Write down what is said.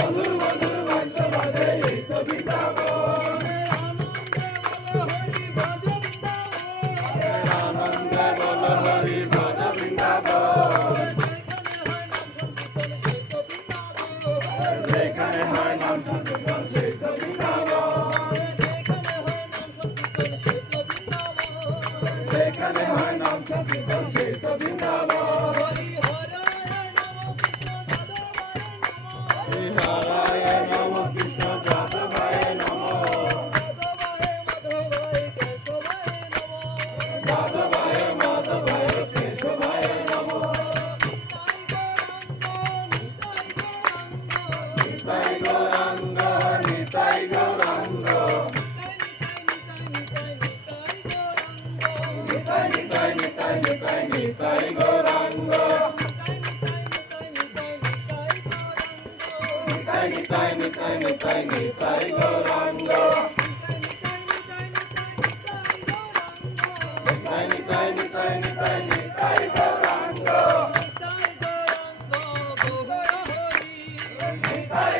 মধুর মধুর কণ্ঠ বাজে এই তো বৃন্দাবন। আনন্দে বল হরি ভজ বৃন্দাবন। যেখানে হয় নাম সংকীর্তন সেই তো বৃন্দাবন। যেখানে হয় নাম সংকীর্তন সেই তো বৃন্দাবন। হরায় নম কৃষ্ণ যাদবায় নম। যাদবায় মাধবায় কেশবায় নম। নিতাই গৌরাঙ্গ নিতাই গৌরাঙ্গ। নিতাই নিতাই নিতাই নিতাই নিতাই গৌরাঙ্গ। নিতাই নিতাই নিতাই নিতাই নিতাই গৌরাঙ্গ। নিতাই নিতাই নিতাই নিতাই নিতাই গৌরাঙ্গ। নিতাই